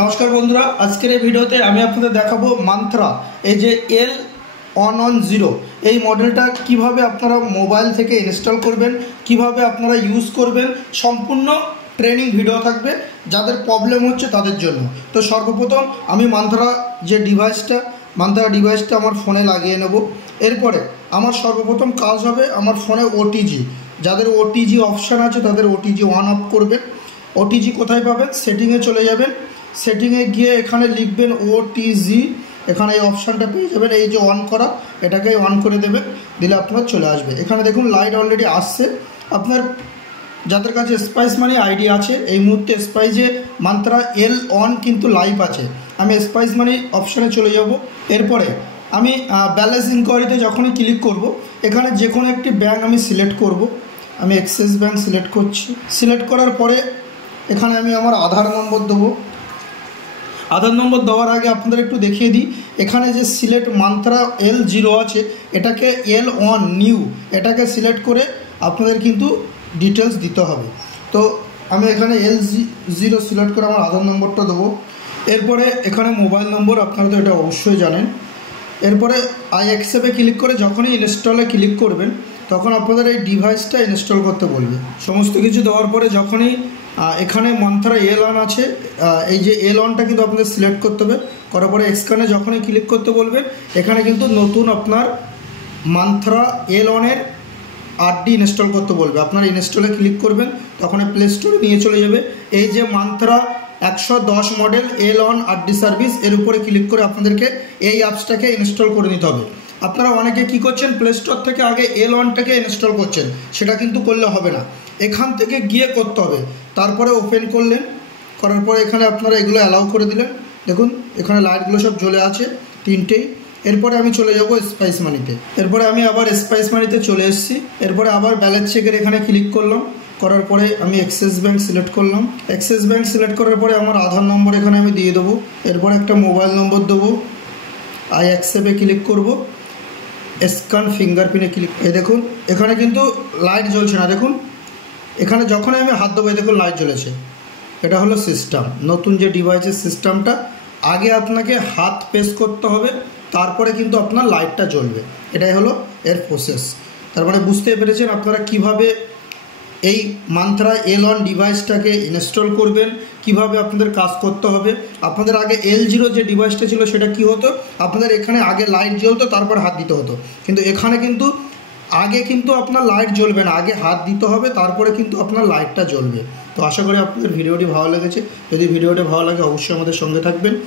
নমস্কার বন্ধুরা, আজকের এই ভিডিওতে আমি আপনাদের দেখাবো মান্ত্রা এই যে L110 এই মডেলটা কিভাবে আপনারা মোবাইল থেকে ইনস্টল করবেন, কিভাবে আপনারা ইউজ করবেন, সম্পূর্ণ ট্রেনিং ভিডিও থাকবে যাদের প্রবলেম হচ্ছে তাদের জন্য। তো সর্বপ্রথম আমি মান্ত্রা ডিভাইসটা আমার ফোনে লাগিয়ে নেব। এরপরে আমার সর্বপ্রথম কাজ হবে আমার ফোনে ওটিজি, যাদের ওটিজি অপশান আছে তাদের ওটিজি অন অফ করবেন। ওটিজি কোথায় পাবেন? সেটিংয়ে চলে যাবেন। সেটিংয়ে গিয়ে এখানে লিখবেন ওটিজি, এখানে এই অপশানটা পেয়ে যাবেন। এই যে অন করা, এটাকে অন করে দেবেন, দিলে আপনার চলে আসবে। এখানে দেখুন লাইট অলরেডি আসছে। আপনার যাদের কাছে স্পাইস মানি আইডি আছে, এই মুহূর্তে স্পাইসে মান্ত্রা L1 কিন্তু লাইভ আছে। আমি স্পাইস মানি অপশানে চলে যাব। এরপরে আমি ব্যালেন্স ইনকোয়ারিতে যখনই ক্লিক করব, এখানে যে কোনো একটি ব্যাঙ্ক আমি সিলেক্ট করব। আমি অ্যাক্সিস ব্যাঙ্ক সিলেক্ট করছি। সিলেক্ট করার পরে এখানে আমি আমার আধার নম্বর দেবো। আধার নম্বর দেওয়ার আগে আপনাদের একটু দেখিয়ে দিই, এখানে যে সিলেক্ট মান্ত্রা L0 আছে, এটাকে L1 নিউ এটাকে সিলেক্ট করে আপনাদের কিন্তু ডিটেলস দিতে হবে। তো আমি এখানে L0 সিলেক্ট করে আমার আধার নম্বরটা দেবো। এরপরে এখানে মোবাইল নম্বর, আপনারা তো এটা অবশ্যই জানেন। এরপরে আই অ্যাকসেপ্টে ক্লিক করে যখনই ইনস্টলে ক্লিক করবেন তখন আপনাদের এই ডিভাইসটা ইনস্টল করতে বলবে। সমস্ত কিছু দেওয়ার পরে যখনই এখানে মান্ত্রা L1 আছে, এই যে L1টা কিন্তু আপনাদের সিলেক্ট করতে হবে। করার পরে এক্সকানে যখনই ক্লিক করতে বলবেন, এখানে কিন্তু নতুন আপনার মান্ত্রা L1-এর আরডি ইনস্টল করতে বলবে। আপনারা ইনস্টলে ক্লিক করবেন, তখন প্লে স্টোরে নিয়ে চলে যাবে। এই যে mantra 110 model L1 RD service, এর উপরে ক্লিক করে আপনাদেরকে এই অ্যাপসটাকে ইনস্টল করে নিতে হবে। আপনারা অনেকে কি করছেন, প্লে স্টোর থেকে আগে L1টাকে ইনস্টল করছেন, সেটা কিন্তু করলে হবে না, এখান থেকে গিয়ে করতে হবে। তারপরে ওপেন করলেন, করার পরে এখানে আপনারা এগুলো অ্যালাউ করে দিলেন। দেখুন এখানে লাইটগুলো সব জ্বলে আছে তিনটেই। এরপরে আমি চলে যাব স্পাইস মানিতে। এরপরে আমি আবার স্পাইস মানিতে চলে এসেছি। এরপরে আবার ব্যালেন্স চেকের এখানে ক্লিক করলাম। করার পরে আমি অ্যাক্সিস ব্যাঙ্ক সিলেক্ট করলাম। অ্যাক্সিস ব্যাঙ্ক সিলেক্ট করার পরে আমার আধার নম্বর এখানে আমি দিয়ে দেবো। এরপরে একটা মোবাইল নম্বর দেবো। আই অ্যাকসেপ্টে ক্লিক করব। স্ক্যান ফিঙ্গারপ্রিন্টে ক্লিক, এই দেখুন এখানে কিন্তু লাইট জ্বলছে না। দেখুন এখানে যখন আমি হাত দেবো, দেখুন লাইট জ্বলেছে। এটা হলো সিস্টেম, নতুন যে ডিভাইসের সিস্টেমটা। আগে আপনাকে হাত প্রেস করতে হবে, তারপরে কিন্তু আপনার লাইটটা জ্বলবে। এটাই হলো এর প্রসেস। তারপরে বুঝতে পেরেছেন আপনারা কিভাবে এই মান্ত্রা L1 ডিভাইসটাকে ইনস্টল করবেন, কিভাবে আপনাদের কাজ করতে হবে। আপনাদের আগে L0 যে ডিভাইসটা ছিল সেটা কি হতো, আপনাদের এখানে আগে লাইট জ্বলতো, তারপর হাত দিতে হতো। কিন্তু এখানে কিন্তু আগে কিন্তু আপনার লাইট জ্বলবে না, আগে হাত দিতে হবে, তারপরে কিন্তু আপনার লাইটটা জ্বলবে। তো আশা করি আপনাদের ভিডিওটি ভালো লেগেছে। যদি ভিডিওটি ভালো লাগে অবশ্যই আমাদের সঙ্গে থাকবেন।